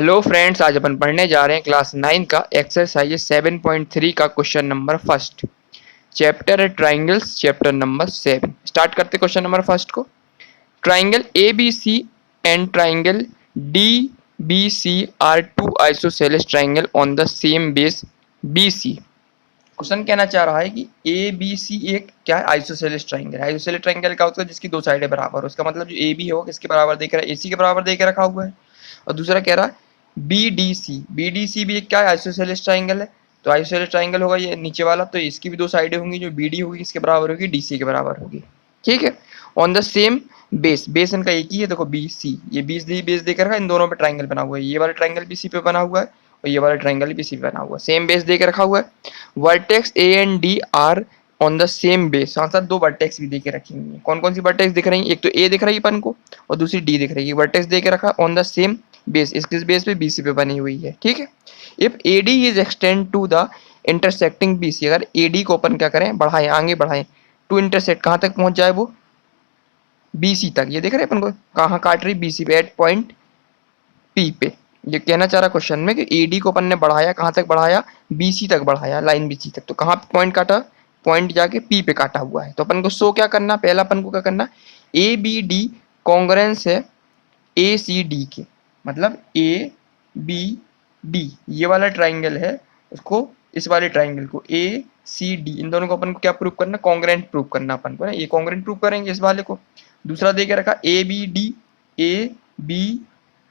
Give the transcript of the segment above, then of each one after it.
Hello friends, आज अपन पढ़ने जा रहे हैं क्लास 9 का एक्सरसाइज 7.3 का क्वेश्चन नंबर फर्स्ट। चैप्टर है ट्राइंगल्स, चैप्टर नंबर 7। स्टार्ट करते क्वेश्चन नंबर फर्स्ट को। Triangle A B C and triangle D B C are two isosceles triangle on the same base B C. Question कहना चाह रहा है कि ए B सी एक क्या है, आइसोसेलेस ट्राइंगल है। आइसोसेलेस ट्राइंगल का होता है जिसकी दो साइडें बराबर हो। उसका मतलब जो ए बी है वो किसके बराबर देख रहा है, ए सी के बराबर देख रखा हुआ है। और दूसरा कह रहा है बी डी सी भी एक क्या है, आइसोसेलेस ट्राइंगल है। तो आइसोसेलेस ट्राइंगल होगा ये नीचे वाला, तो इसकी भी दो साइडें होंगी, जो बी डी होगी किसके बराबर होगी, डी सी के बराबर होगी। ठीक है। On the same base, base इनका एक ही है, देखो बी सी, ये बेस देकर रखा है, इन दोनों पे ट्राइंगल बना हुआ है। ये वाला ट्राइंगल भी सी पे बना हुआ है और ये वाला ट्राइंगल भी सी पे बना हुआ है, सेम बेस देकर रखा हुआ है। Vertex A and D R on the same base, साथ साथ दो वर्टेक्स भी देके रखी हुई है। कौन कौन सी वर्टेक्स दिख रही है, एक तो ए दिख रही है अपन को और दूसरी डी दिख रही है। वर्टेक्स देके रखा ऑन द सेम बेस, इसकिस बेस पे बीसी पे बनी हुई है। ठीक है। If A D is extend to the intersecting BC, अगर ए डी को अपन क्या करें, बढ़ाएं, आगे बढ़ाएं टू इंटरसेक्ट, कहाँ तक पहुंच जाए वो, बीसी तक। ये देख रहे हैं अपन को कहाँ काट रही, बीसी पे, एट पॉइंट पी पे। ये कहना चाह रहा क्वेश्चन में कि एडी को अपन ने बढ़ाया, कहाँ तक बढ़ाया, बीसी तक बढ़ाया, लाइन बीसी तक। तो कहाँ पॉइंट काटा, पॉइंट जाके पी पे काटा हुआ है। तो अपन को शो क्या करना, पहला अपन को क्या करना, ए बी डी कॉन्ग्रेंस है ए सी डी के। मतलब ए बी डी ये वाला ट्राइंगल है, उसको इस वाले ट्राइंगल को ए सी डी, इन दोनों को अपन को क्या प्रूव करना, कॉन्ग्रेंट प्रूव करना अपन को ना। ये कॉन्ग्रेंट प्रूव करेंगे इस वाले को। दूसरा दे के रखा A B D A B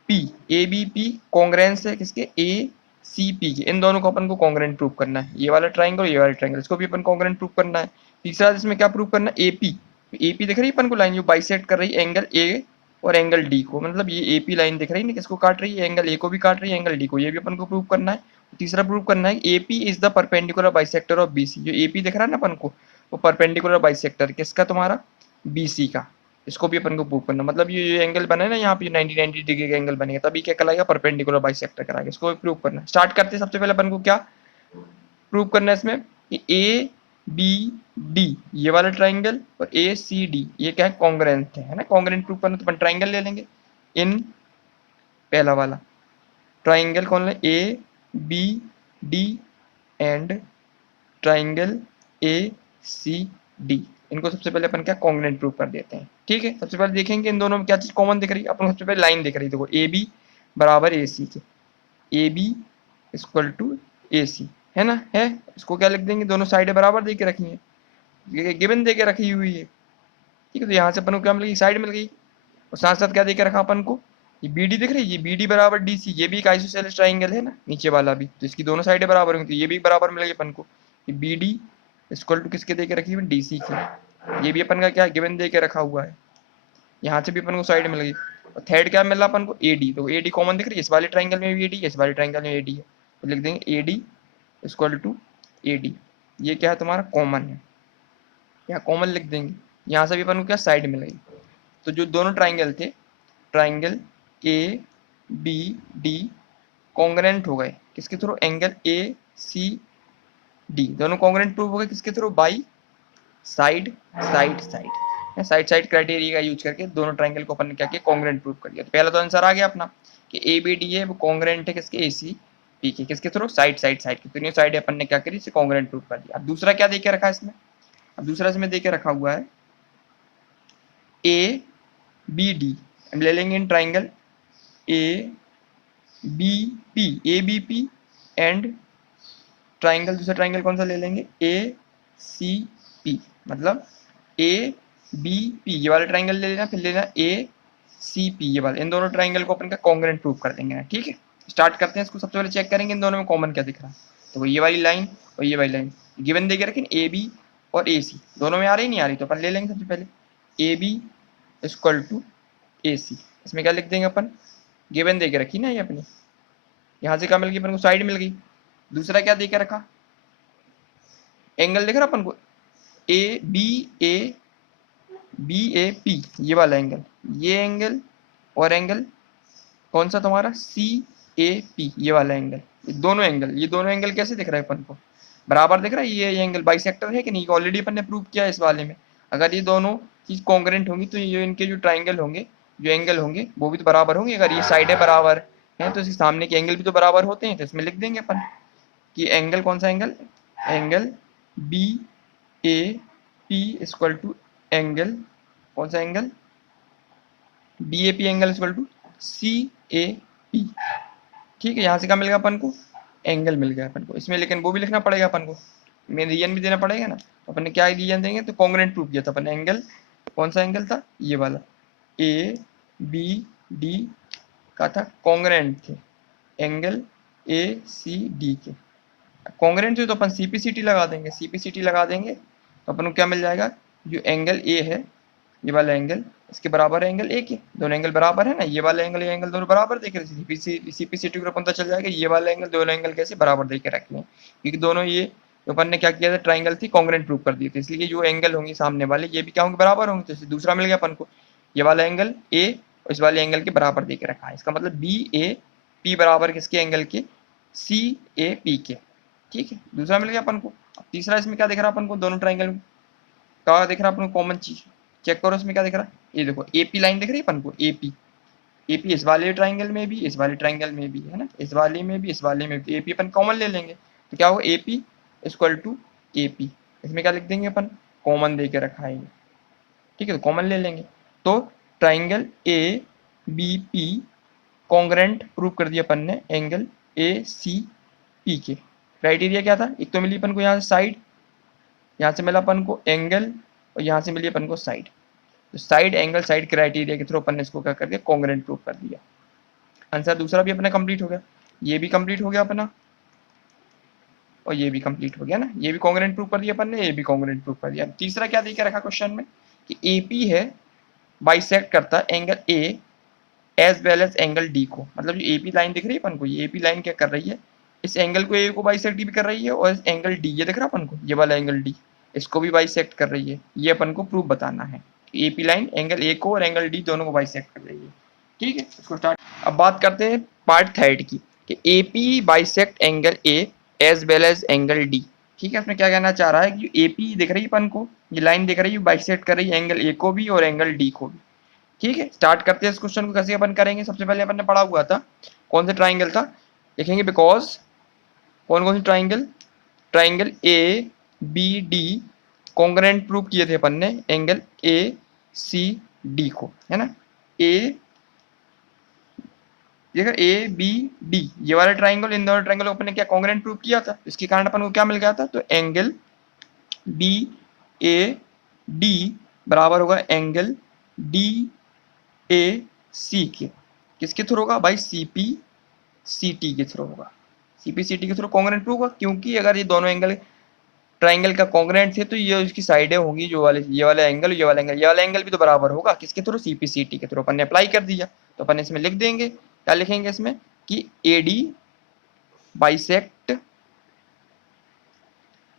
P, A B P congruence है किसके, ए सी पी के। इन दोनों को अपन को कॉन्ग्रेंट प्रूव करना है, ये वाला ट्राइंगल ये वाला ट्राइंगल, इसको भी अपन कॉन्ग्रेंट प्रूव करना है। तीसरा इसमें क्या प्रूव करना है, एपी। एपी दिख रही है अपन को लाइन, जो बाइसेक्ट कर रही है एंगल ए और एंगल डी को। मतलब ये एपी लाइन दिख रही है ना, किसको काट रही है, एंगल ए को भी काट रही है, एंगल डी को। ये भी अपन को प्रूव करना है। तीसरा प्रूव करना है AP is the perpendicular bisector of BC. जो एपी दिख रहा है ना अपन को, वो परपेंडिकुलर बाइसेक्टर किसका, तुम्हारा बीसी का। इसको भी अपन को प्रूव करना। मतलब ये एंगल बने ना यहाँ पे 90 डिग्री का एंगल बनेगा, तभी क्या कहलाएगा, परपेंडिकुलर बाइसेक्टर कराएगा। इसको भी प्रूव करना। स्टार्ट करते हैं, सबसे पहले अपन को क्या प्रूव करना है इसमें कि ए बी डी ये वाला ट्राइंगल और ए सी डी ये क्या है, कॉन्ग्रेंट है ना। कॉन्ग्रेंट प्रूव करना तो अपन ट्राइंगल ले लेंगे इन, पहला वाला ट्राइंगल कौन है, A B D and triangle A C D. इनको सबसे पहले अपन क्या कॉन्ग्रेंट प्रूव कर देते हैं। ठीक है। सबसे पहले देखेंगे इन दोनों में क्या चीज कॉमन दिख रही है। अपन सबसे पहले लाइन दिख रही है, देखो ए बी बराबर ए सी के, ए बी इक्वल टू ए सी है ना, है। इसको क्या लिख देंगे, दोनों साइडें बराबर दे के रखी है, गिवन दे के रखी हुई है। ठीक है। तो यहाँ से अपन को क्या मिल गई, साइड मिल गई। और साथ साथ क्या दे के रखा अपन को, ये बी डी दिख रही है, ये बी डी बराबर डी सी, ये भी एक आइसोसेलेस ट्राइंगल है ना, नीचे वाला भी। तो इसकी दोनों साइडें बराबर होंगी, तो ये भी बराबर मिल गई अपन को। ये बी डी इक्वल टू किसके दे के रखी हुई, डी सी के। ये भी अपन का क्या गिवन दे के रखा हुआ है। यहाँ से भी अपन को साइड मिल गई। और थर्ड क्या मिला अपन को, ए डी। तो ए डी कॉमन दिख रही है, इस वाले ट्राइंगल में भी ए डी है, इस वाले ट्राइंगल में ए डी है। तो लिख देंगे A D equal to A D. ये क्या है तुम्हारा, कॉमन है, यहाँ कॉमन लिख देंगे। यहाँ से भी अपन को क्या साइड मिल गई। तो जो दोनों ट्राइंगल थे, triangle A B D congruent हो गए किसके through, angle A C D. दोनों कॉन्ग्रेंट प्रूव हो गए किसके through, by side side side, side side criteria का यूज करके दोनों ट्राइंगल को अपन ने क्या किया, कॉन्ग्रेंट प्रूव कर दिया। तो पहला तो आंसर आ गया अपना कि ए बी डी है वो कॉन्ग्रेंट है किसके, ए सी पी के, किसके थ्रू, साइड साइड साइड के। तीनों साइड अपन ने क्या करी, इसे कॉन्ग्रेंट प्रूव कर दिया। अब दूसरा क्या देके रखा है इसमें, अब दूसरा इसमें देके रखा हुआ है ए बी डी। हम ले लेंगे in triangle A B P, A B P and triangle, दूसरा ट्राइंगल कौन सा ले लेंगे, ए सी पी। मतलब ए बी पी ये वाला ट्राइंगल ले लेना, फिर लेना ए सी पी ये वाला। इन दोनों ट्राइंगल को अपन का कॉन्ग्रेंट प्रूव कर देंगे। ठीक है। स्टार्ट करते हैं इसको। सबसे पहले चेक करेंगे इन दोनों में कॉमन क्या दिख रहा है। तो ये वाली लाइन और ये वाली लाइन गिवन देके रखें, ए बी और ए सी दोनों में आ रही नहीं आ रही, तो अपन ले लेंगे सबसे पहले ए बी इक्वल टू ए सी। इसमें क्या लिख देंगे अपन, गिवन देके रखी ना ये अपनी, यहाँ से क्या मिल गई अपन को, साइड मिल गई। दूसरा क्या देके रखा, एंगल दिख रहा अपन को, ए बी ए पी ये वाला एंगल, ये एंगल और एंगल कौन सा तुम्हारा, सी ए पी ये वाला एंगल। ये दोनों एंगल कैसे दिख रहा है अपन को, बराबर दिख रहा है। ये एंगल बाइसेक्टर है कि नहीं, ऑलरेडी अपन ने प्रूव किया है इस वाले में। अगर ये दोनों चीज कॉन्ग्रेंट होंगी तो ये इनके जो ट्राइंगल होंगे, जो एंगल होंगे वो भी तो बराबर होंगे। अगर ये साइड है बराबर, है तो इसके सामने के एंगल भी तो बराबर होते हैं, तो इसमें लिख देंगे अपन कि एंगल कौन सा angle, angle B A P equal to angle कौन सा angle B A P angle equal to C A P. ठीक है, यहाँ से क्या मिल गया अपन को, एंगल मिल गया अपन को इसमें, लेकिन वो भी लिखना पड़ेगा अपन को, मेन रीजन भी देना पड़ेगा ना। अपन ने क्या रीजन देंगे, तो कॉन्ग्रुएंट प्रूफ किया था अपन ने, एंगल कौन सा एंगल था, ये वाला ए बी डी का था, कॉन्ग्रुएंट थे एंगल ए सी डी के, कॉन्ग्रुएंट थे तो अपन सीपीसीटी लगा देंगे, सीपीसीटी लगा देंगे तो अपन को क्या मिल जाएगा, जो एंगल ए है ये वाला एंगल इसके बराबर है एंगल ए के, दोनों एंगल बराबर है ना, ये वाला एंगल ये एंगल दोनों बराबर देख रहे, सीपीसीटी को पता चल जाएगा ये वाला एंगल दोनों एंगल कैसे बराबर देख के रखे हैं, क्योंकि दोनों ये तो अपन ने क्या किया था, ट्राइंगल थी कॉन्ग्रुएंट प्रूव कर दिए थे, इसलिए जो एंगल होंगे सामने वाले ये भी क्या होंगे, बराबर होंगे, तो दूसरा मिल गया अपन को, ये वाला एंगल ए और इस वाले एंगल के बराबर दे के रखा है, इसका मतलब बी ए पी बराबर किसके एंगल के, सी ए पी के। ठीक है, दूसरा मिल गया अपन को। अब तीसरा इसमें क्या दिख रहा है अपन को, दोनों ट्राइंगल में क्या दिख रहा है अपन को, कॉमन चीज चेक करो, इसमें क्या दिख रहा है, ये देखो एपी लाइन दिख रही है अपन को, एपी एपी इस वाले ट्राइंगल में भी, इस वाले ट्राइंगल में भी है ना, इस वाले में भी, इस वाले में भी, एपी अपन कॉमन ले लेंगे तो क्या होगा, एपी इक्वल टू एपी, इसमें क्या लिख देंगे अपन, कॉमन दे के रखा है ये। ठीक है, तो कॉमन ले लेंगे, तो triangle A B P congruent prove कर दिया अपन ने एंगल ए सी पी के। क्राइटेरिया क्या था, एक तो मिली अपन को यहाँ से साइड, यहाँ से मिला अपन को एंगल और यहाँ से मिली अपन को साइड, तो साइड एंगल साइड क्राइटेरिया के थ्रू अपन ने इसको क्या कर दिया, कॉन्ग्रुएंट प्रूव कर दिया। आंसर दूसरा भी अपना कंप्लीट हो गया, ये भी कंप्लीट हो गया अपना और ये भी कंप्लीट हो गया ना, ये भी कॉन्ग्रुएंट प्रूव कर दिया अपन ने, ये भी कॉन्ग्रुएंट प्रूव कर दिया। तीसरा क्या देके रखा क्वेश्चन में कि एपी है बाइसेक्ट करता है angle A as well as angle D को, मतलब जो एपी लाइन दिख रही है अपन को, ये एपी लाइन क्या कर रही है, इस एंगल को ए को बाइसेक्ट भी कर रही है और इस एंगल डी ये दिख रहा है अपन को, ये वाला एंगल डी इसको भी बाइसेक्ट कर रही है, ये अपन को प्रूफ बताना है, एपी लाइन एंगल ए को और एंगल डी दोनों को बाइसेक्ट कर रही है। ठीक है, इसको स्टार्ट। अब बात करते हैं पार्ट थर्ड की, कि AP bisect angle A as well as angle D. ठीक है, इसमें क्या कहना चाह रहा है कि एपी दिख रही है अपन को, ये लाइन दिख रही है बाइसेक्ट कर रही है एंगल ए को भी और एंगल डी को भी। ठीक है, स्टार्ट करते हैं इस क्वेश्चन को, कैसे अपन करेंगे। सबसे पहले अपन ने पढ़ा हुआ था कौन सा ट्राइंगल था, लिखेंगे बिकॉज कौन कौन सी triangle, triangle A B D congruent prove किए थे अपन ने एंगल ए सी डी को, है ना, ए देखो ए बी डी ये वाला ट्राइंगल, इन दोनों ट्राइंगल को अपन ने क्या कॉन्ग्रुएंट प्रूव किया था, इसके कारण अपन को क्या मिल गया था, तो एंगल बी ए डी बराबर होगा एंगल डी ए सी के, किसके थ्रू होगा भाई, सीपी सी टी के थ्रू होगा, सीपी सी टी के थ्रू कॉन्ग्रुएंट प्रूव होगा, क्योंकि अगर ये दोनों एंगल ट्राइंगल का कॉन्ग्रुएंट थे तो ये उसकी साइडें होंगी, जो वाले ये वाला एंगल ये वाला एंगल, ये वाला एंगल भी तो बराबर होगा, किसके थ्रू, सीपी सी टी के थ्रू। अपन ने अप्लाई कर दिया तो अपन इसमें लिख देंगे, क्या लिखेंगे इसमें कि एडी बाइसेक्ट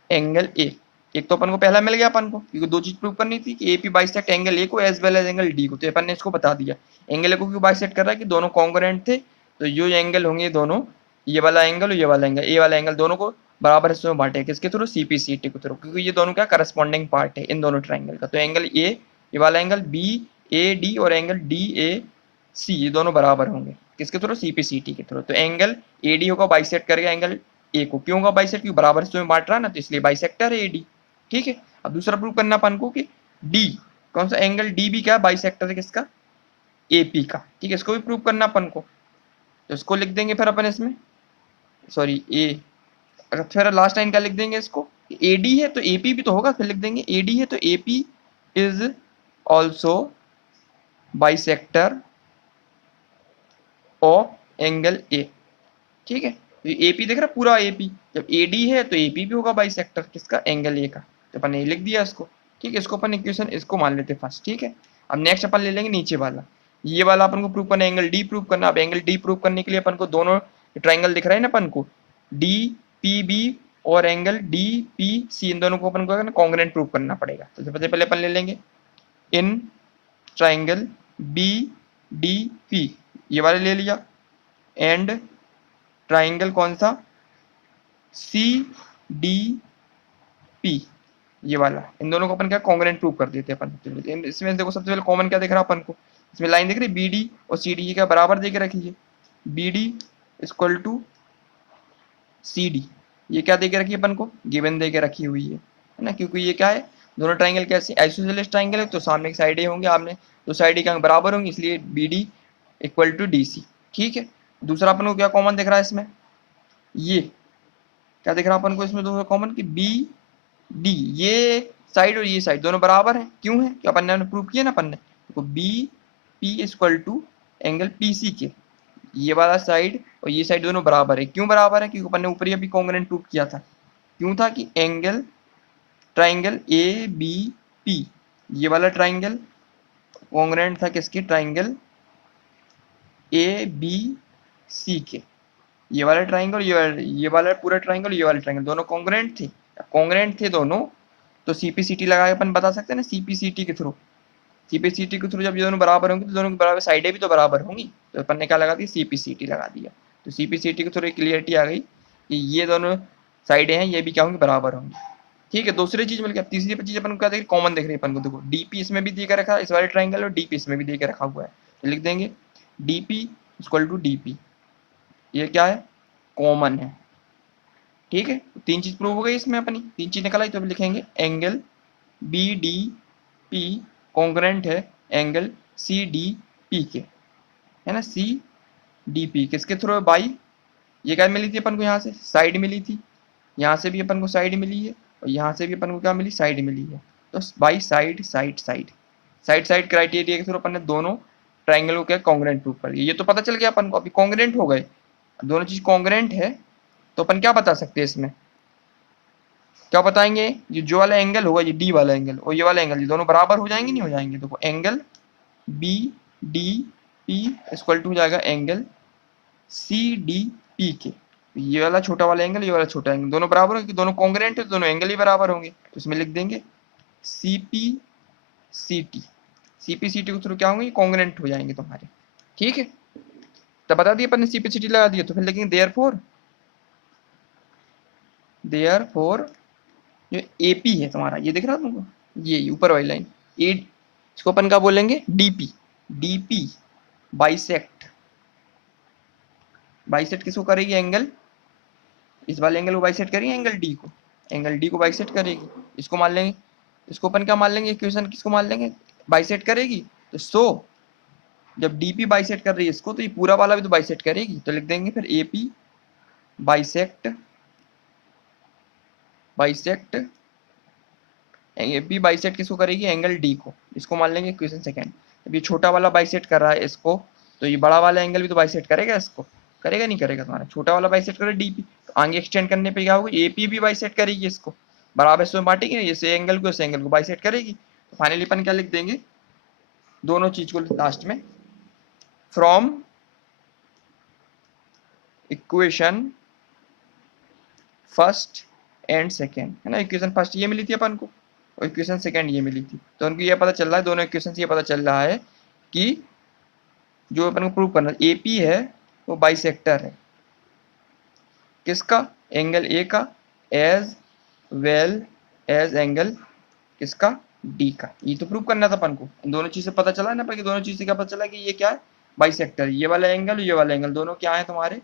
एंगल ए, एक तो अपन को पहला मिल गया अपन को, क्योंकि दो चीज प्रूव करनी थी कि एपी बाइसेक्ट एंगल ए को as well as angle D को, तो अपन ने इसको बता दिया एंगल ए को क्यों बाइसेक्ट कर रहा है कि दोनों कॉन्ग्रुएंट थे, तो जो एंगल होंगे दोनों, ये वाला एंगल और ये वाला एंगल, ए वाला एंगल दोनों को बराबर हिस्सों में बांटे, किसके थ्रू, सीपीसीटी के थ्रू, क्योंकि ये दोनों क्या करस्पॉन्डिंग पार्ट है इन दोनों ट्राइंगल का, तो एंगल ए ये वाला एंगल बी ए डी और एंगल डी ए सी ये दोनों बराबर होंगे, किसके थ्रू, सीपीसीटी के थ्रू। तो एंगल ए डी होगा बाइसेक्ट करेगा एंगल ए को, क्यों होगा बाइसेक्ट, क्योंकि बराबर हिस्सों में बांट रहा है ना, तो इसलिए बाइसेक्टर है ए डी। ठीक है, अब दूसरा प्रूव करना अपन को कि डी कौन सा एंगल, डी भी क्या बाइसेक्टर है किसका, एपी का। ठीक है, इसको भी प्रूव करना अपन को, तो इसको लिख देंगे फिर अपन इसमें, सॉरी ए, अगर फिर लास्ट लाइन क्या लिख देंगे इसको, एडी है तो एपी भी तो होगा, फिर लिख देंगे एडी है तो AP is also bisector of angle A. ठीक है, तो एपी देख रहा पूरा एपी, जब एडी है तो एपी भी होगा बाइसेक्टर किसका, एंगल ए का, तो अपन ने लिख दिया इसको। ठीक है, इसको अपन इक्वेशन इसको मान लेते फर्स्ट। ठीक है, अब नेक्स्ट अपन ले लेंगे नीचे वाला, ये वाला अपन को प्रूव करना है, एंगल डी प्रूव करना। अब एंगल डी प्रूव करने के लिए अपन को दोनों ट्राइंगल दिख रहे हैं ना अपन को, डी पी बी और एंगल डी पी सी, इन दोनों को अपन को कॉन्ग्रुएंट प्रूव करना पड़ेगा। तो सबसे पहले अपन ले लेंगे in triangle B D P, ये वाले ले लिया, एंड ट्राइंगल कौन सा, सी डी पी ये वाला, इन दोनों को अपन क्या कॉन्ग्रुएंट प्रूव कर देते हैं अपन। इसमें देखो सबसे पहले कॉमन क्या दिख रहा है अपन को, इसमें लाइन दिख रही है बी डी और सी डी क्या बराबर दे के रखी है, B D equal to C D. ये क्या दे के रखी है अपन को, गिवन दे के रखी हुई है ना, क्योंकि ये क्या है, दोनों ट्राइंगल कैसे आइसोसेलेस ट्राइंगल है, तो सामने की साइड होंगे, आपने तो साइड के बराबर होंगी, इसलिए B D equal to D C. ठीक है, दूसरा अपन को क्या कॉमन दिख रहा है इसमें, ये क्या दिख रहा है अपन को इसमें दूसरा कॉमन की बी डी, ये साइड और ये साइड दोनों बराबर हैं, क्यों है, क्या अपन ने प्रूव किया ना अपन ने, तो B P equal to angle P C के, ये वाला साइड और ये साइड दोनों बराबर है, क्यों बराबर है, क्योंकि अपन ने ऊपर ही अभी कॉन्ग्रुएंट प्रूव किया था, क्यों था कि angle triangle A B P, ये वाला ट्राइंगल कॉन्ग्रुएंट था किसके, ट्राइंगल ए बी सी के, ये वाला ट्राइंगल ये वाला पूरा ट्राइंगल ये वाला ट्राइंगल दोनों कॉन्ग्रुएंट थे दोनों, तो सीपीसीटी लगा के अपन बता सकते हैं ना, सीपीसीटी के थ्रू, सीपीसीटी के थ्रू जब ये दोनों बराबर होंगे तो दोनों की बराबर साइडें भी तो बराबर होंगी, तो अपन ने क्या लगा दी, सीपीसीटी लगा दिया, तो सीपीसीटी के थ्रू एक क्लियरिटी आ गई कि ये दोनों साइडें हैं ये भी क्या होंगी, बराबर होंगी। ठीक है, दूसरी चीज मिल गया, तीसरी चीज अपन को क्या देखिए, कॉमन देख रही है अपन को, देखो डीपी इसमें भी देकर रखा है इस वाले ट्राइंगल, और डीपी इसमें भी देकर रखा हुआ है, तो लिख देंगे डीपी इक्वल टू डीपी, ये क्या है, कॉमन है। ठीक है, तीन चीज प्रूव हो गई इसमें, अपनी तीन चीज निकल आई, तो अभी लिखेंगे angle B D P congruent है एंगल सी डी पी के, है ना, सी डी पी किसके थ्रू है, बाई, ये क्या मिली थी अपन को, यहाँ से साइड मिली थी, यहाँ से भी अपन को साइड मिली है, और यहाँ से भी अपन को क्या मिली, साइड मिली है, तो by side side side side side criteria के थ्रू अपन ने दोनों ट्राइंगल को क्या कॉन्ग्रुएंट प्रूव कर दिया, ये तो पता चल गया अपन को, अभी कॉन्ग्रुएंट हो गए, दोनों चीज कॉन्ग्रुएंट है, तो अपन क्या बता सकते हैं इसमें, क्या बताएंगे, ये जो वाला एंगल होगा, ये डी वाला एंगल और ये वाला एंगल, ये दोनों बराबर हो जाएंगे, नहीं हो जाएंगे, देखो angle B D P equal to हो जाएगा एंगल सी डी पी के, ये वाला छोटा वाला एंगल ये वाला छोटा एंगल दोनों बराबर होंगे, दोनों कॉन्ग्रुएंट है तो दोनों एंगल ही बराबर होंगे, तो इसमें लिख देंगे C P C T, C P C T के थ्रू क्या होंगे, कॉन्ग्रुएंट हो जाएंगे तुम्हारे। ठीक है, तो बता दिया अपन ने, सी पी सी टी लगा दिया, तो फिर लिखेंगे देयर फोर जो एपी है तुम्हारा, ये दिख रहा है तुमको, ये ऊपर वाली लाइन ए, इसको अपन क्या बोलेंगे, डीपी, डीपी बाइसेक्ट, बाइसेक्ट किसको करेगी, एंगल, इस वाले एंगल को बाइसेक्ट करेगी एंगल डी को, एंगल डी को बाइसेक्ट करेगी, इसको मान लेंगे, इसको अपन क्या मान लेंगे, इक्वेशन किसको मान लेंगे, बाइसेक्ट करेगी, तो सो जब डीपी बाइसेक्ट कर रही है इसको, तो ये पूरा वाला भी तो बाइसेक्ट करेगी, तो लिख देंगे फिर AP bisect, bisect B bisect किसको करेगी, एंगल डी को, इसको मान लेंगे इक्वेशन सेकंड। अब ये छोटा वाला बाइसेक्ट कर रहा है इसको, तो ये बड़ा वाला एंगल भी तो बाइसेक्ट करेगा इसको, करेगा नहीं करेगा, तुम्हारा छोटा वाला बाइसेक्ट करे डीपी, तो आगे एक्सटेंड करने पे क्या होगा, एपी भी बाइसेक्ट करेगी इसको, बराबर इसमें बांटेगी ना, इस एंगल को बाइसेक्ट करेगी, तो फाइनली अपन क्या लिख देंगे, दोनों चीज को लास्ट में, from equation first and second, है ना, इक्वेशन फर्स्ट ये मिली थी अपन को और इक्वेशन सेकंड ये मिली थी, तो उनको ये पता चल रहा है, दोनों इक्वेशन से ये पता चल रहा है कि जो अपन को प्रूव करना, एपी है वो बाइसेक्टर है किसका, एंगल ए का, एज वेल एज एंगल किसका, डी का, ये तो प्रूव करना था अपन को, दोनों चीज से पता चला ना, पर दोनों चीज से क्या पता चला कि ये क्या है, बाइसेक्टर, ये वाला एंगल दोनों क्या है तुम्हारे,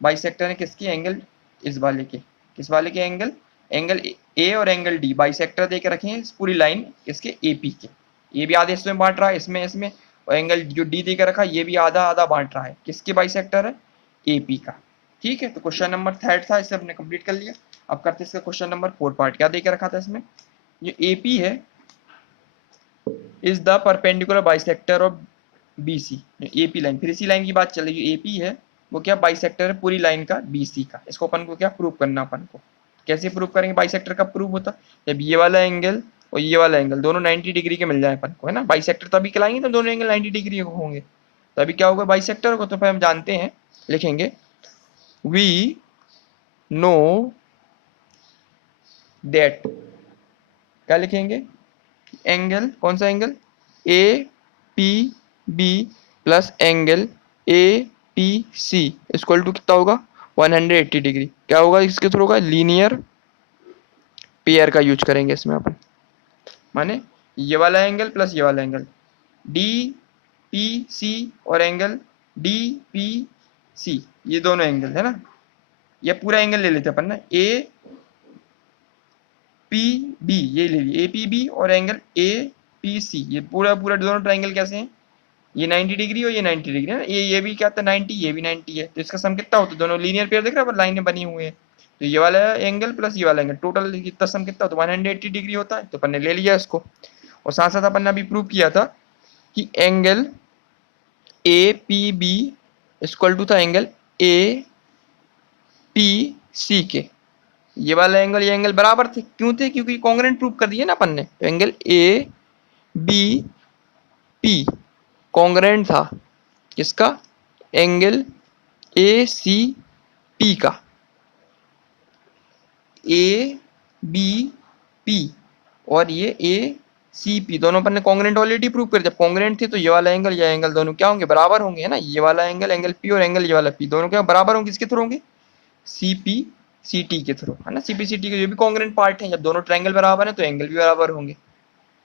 बाइसेक्टर है किसकी, एंगल इस वाले के, किस वाले के एंगल, एंगल ए और एंगल डी बाइसेक्टर देके रखे हैं, इस पूरी लाइन इसके एपी के, ये भी आधे इसमें बांट रहा है, इसमें और एंगल जो डी देके रखा ये भी आधा आधा बांट रहा है, किसके बाइसेक्टर है, एपी का। ठीक है, तो क्वेश्चन नंबर 3 था, इसे हमने कंप्लीट कर लिया। अब करते हैं इसका क्वेश्चन नंबर 4 पार्ट, क्या देके रखा था इसमें, ये एपी है is the perpendicular bisector of BC, AP line, फिर इसी लाइन की बात चल रही है, एपी है वो क्या बाइसेक्टर है पूरी लाइन का बीसी का, इसको अपन को क्या प्रूव करना, अपन को कैसे प्रूव करेंगे, बाइसेक्टर का प्रूव होता जब ये वाला एंगल और ये वाला एंगल दोनों 90 डिग्री के मिल जाए अपन को, है ना, बाइसेक्टर तभी कहलाएंगे तो दोनों एंगल 90 डिग्री होंगे, तभी क्या होगा बाइसेक्टर को, तो फिर हम जानते हैं, लिखेंगे वी नो दैट, क्या लिखेंगे, एंगल कौन सा angle, A P B plus angle A P C equal to कितना होगा 180 डिग्री, क्या होगा इसके थ्रू होगा, लीनियर पेयर का यूज करेंगे इसमें अपन, माने ये वाला एंगल प्लस ये वाला एंगल, डी पी सी और एंगल डी पी सी, ये दोनों एंगल है ना, ये पूरा एंगल ले लेते अपन ना, ए पी बी, ये ले लिया ए पी बी, और एंगल ए पी सी, ये पूरा पूरा दोनों ट्राइंगल कैसे हैं, ये 90 डिग्री और ये 90 डिग्री है ना, ये भी क्या था 90, ये भी 90 है, तो इसका सम कितना होता है, दोनों लीनियर पेयर देख रहे हैं, लाइनें बनी हुई है, तो ये वाला एंगल प्लस ये वाला एंगल टोटल कितना सम कितना होता है 180 डिग्री होता है, तो अपन ने ले लिया इसको। और साथ साथ अपन ने अभी प्रूव किया था कि angle A P B equal to था एंगल ए पी सी के, ये वाला एंगल ये एंगल बराबर थे, क्यों थे, क्योंकि कॉन्ग्रुएंट प्रूव कर दिया ना अपन ने, तो angle A B P congruent था किसका, एंगल ए सी पी का, ए बी पी और ये ए सी पी दोनों अपन ने कॉन्ग्रुएंट ऑलरेडी प्रूव कर, जब कॉन्ग्रुएंट थे तो ये वाला एंगल ये एंगल दोनों क्या होंगे, बराबर होंगे, है ना, ये वाला एंगल एंगल पी और एंगल ये वाला पी दोनों क्या बराबर होंगे, किसके थ्रू होंगे, सी पी सी टी के थ्रू, है ना, सी पी सी टी के जो भी कॉन्ग्रुएंट पार्ट है, जब दोनों ट्रायंगल बराबर है तो एंगल भी बराबर होंगे,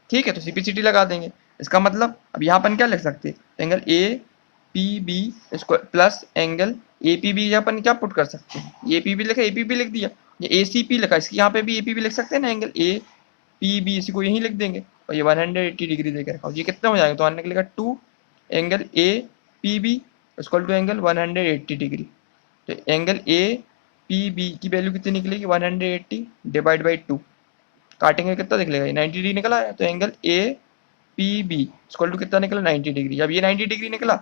ठीक है, तो सी पी सी टी लगा देंगे। इसका मतलब अब यहाँ अपन क्या लिख सकते हैं, एंगल ए पी बी इसको plus angle A P B, अपन क्या पुट कर सकते हैं, ए पी बी लिखा, ए पी बी लिख दिया, ये ए सी पी लिखा, इसकी यहाँ पे भी ए पी बी लिख सकते हैं ना, एंगल ए पी बी इसी को यहीं लिख देंगे, और ये 180 डिग्री देकर रखा, ये कितना हो जाएगा, तो हमने लिखा 2 angle A P B equal to angle 180 degree, तो एंगल ए पी बी की वैल्यू कितनी निकलेगी 180 डिवाइड बाई 2, काटेंगे कितना निकलेगा, ये 90 डिग्री निकला है, तो angle A P B equal to कितना निकला 90 डिग्री, जब ये 90 डिग्री निकला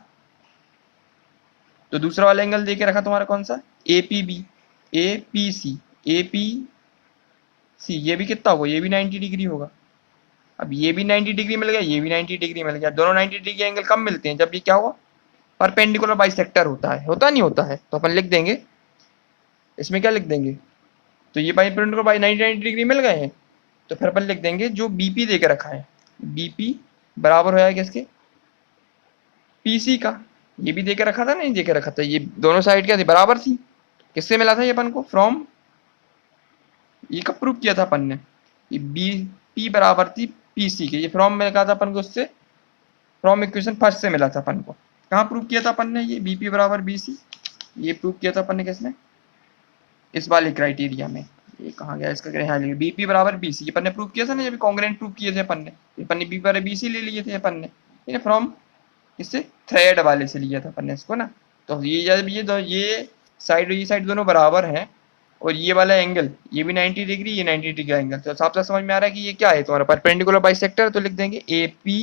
तो दूसरा वाला एंगल देके रखा तुम्हारा कौन सा, A P B, A P C, A P C, ये भी कितना होगा, ये भी 90 डिग्री होगा, अब ये भी 90 डिग्री मिल गया, ये भी 90 डिग्री मिल गया, दोनों 90 डिग्री एंगल कब मिलते हैं, जब ये क्या हुआ परपेंडिकुलर बाइसेक्टर होता है, होता नहीं होता है, तो अपन लिख देंगे इसमें क्या लिख देंगे, तो ये परपेंडिकुलर बाई 90 डिग्री मिल गए हैं, तो फिर अपन लिख देंगे जो बीपी देके रखा है, बीपी बराबर हो जाएगा इसके पीसी का, ये भी देके रखा था, नहीं देके रखा था, ये दोनों साइड क्या थी बराबर थी, किससे मिला था ये अपन को, फ्रॉम, ये कब प्रूव किया था अपन ने, ये बी पी बराबर थी पीसी के, ये फ्रॉम में लिखा था अपन को, उससे फ्रॉम इक्वेशन फर्स्ट से मिला था अपन को, कहाँ प्रूव किया था अपन ने, ये बीपी बराबर बीसी, ये प्रूव किया था अपन ने किसने, इस वाले क्राइटेरिया में, ये कहाँ गया इसका, हाँ बीपी बराबर बीसी, ये अपन ने प्रूव किया था ना, जब कॉन्ग्रुएंट प्रूव किए थे अपन ने बी बराबर बीसी ले लिए थे अपन ने, फ्रॉम इससे थ्रेड वाले से लिया था अपन ने इसको ना, तो ये जब ये साइड दोनों बराबर हैं, और ये वाला एंगल ये भी 90 डिग्री, ये 90 डिग्री एंगल, तो साफ साफ समझ में आ रहा है कि ये क्या है तुम्हारा परपेंडिकुलर बाइसेक्टर, तो लिख देंगे ए पी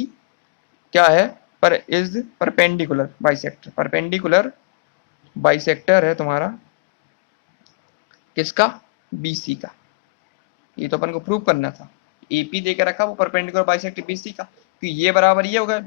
क्या है, पर is perpendicular bisector, perpendicular bisector है तुम्हारा किसका, बीसी का, ये तो अपन को प्रूव करना था, एपी देकर रखा वो परपेंडिकुलर बाइसेक्टर बीसी का, क्योंकि ये बराबर ये होगा,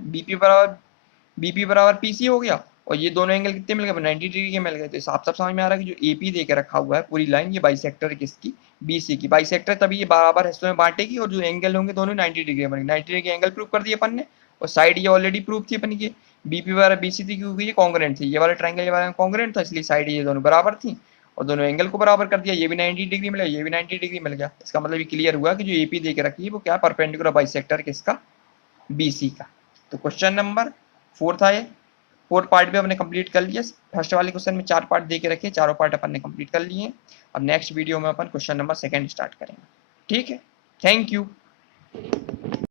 बीपी बराबर पीसी हो गया, और ये दोनों एंगल कितने मिल गए 90 डिग्री के मिल गए, तो साफ साफ समझ में आ रहा है कि जो एपी देकर रखा हुआ है पूरी लाइन, ये बाइसेक्टर किसकी, बीसी की, बाइसेक्टर तभी ये बराबर हिस्सों में बांटेगी, और जो एंगल होंगे दोनों 90 डिग्री बनेंगे, 90 डिग्री एंगल प्रूव कर दिए अपन ने, और साइड ये ऑलरेडी प्रूव थी अपन की, बीपी बराबर बीसी थी क्योंकि ये कॉन्ग्रुएंट थी, ये वाला ट्राइंगल ये वाला कॉन्ग्रुएंट था, इसलिए साइड ये दोनों बराबर थी, और दोनों एंगल को बराबर कर दिया, ये भी 90 डिग्री मिला, ये भी 90 डिग्री मिल गया, इसका मतलब ये क्लियर हुआ कि जो एपी देके रखी है वो क्या परपेंडिकुलर बाइसेक्टर किसका, बीसी का। तो क्वेश्चन नंबर 4 था ये, 4 पार्ट भी हमने कंप्लीट कर लिया, फर्स्ट वाले क्वेश्चन में 4 पार्ट दे के रखे, चारों पार्ट अपन ने कंप्लीट कर लिए। अब नेक्स्ट वीडियो में अपन क्वेश्चन नंबर 2 स्टार्ट करेंगे, ठीक है, थैंक यू।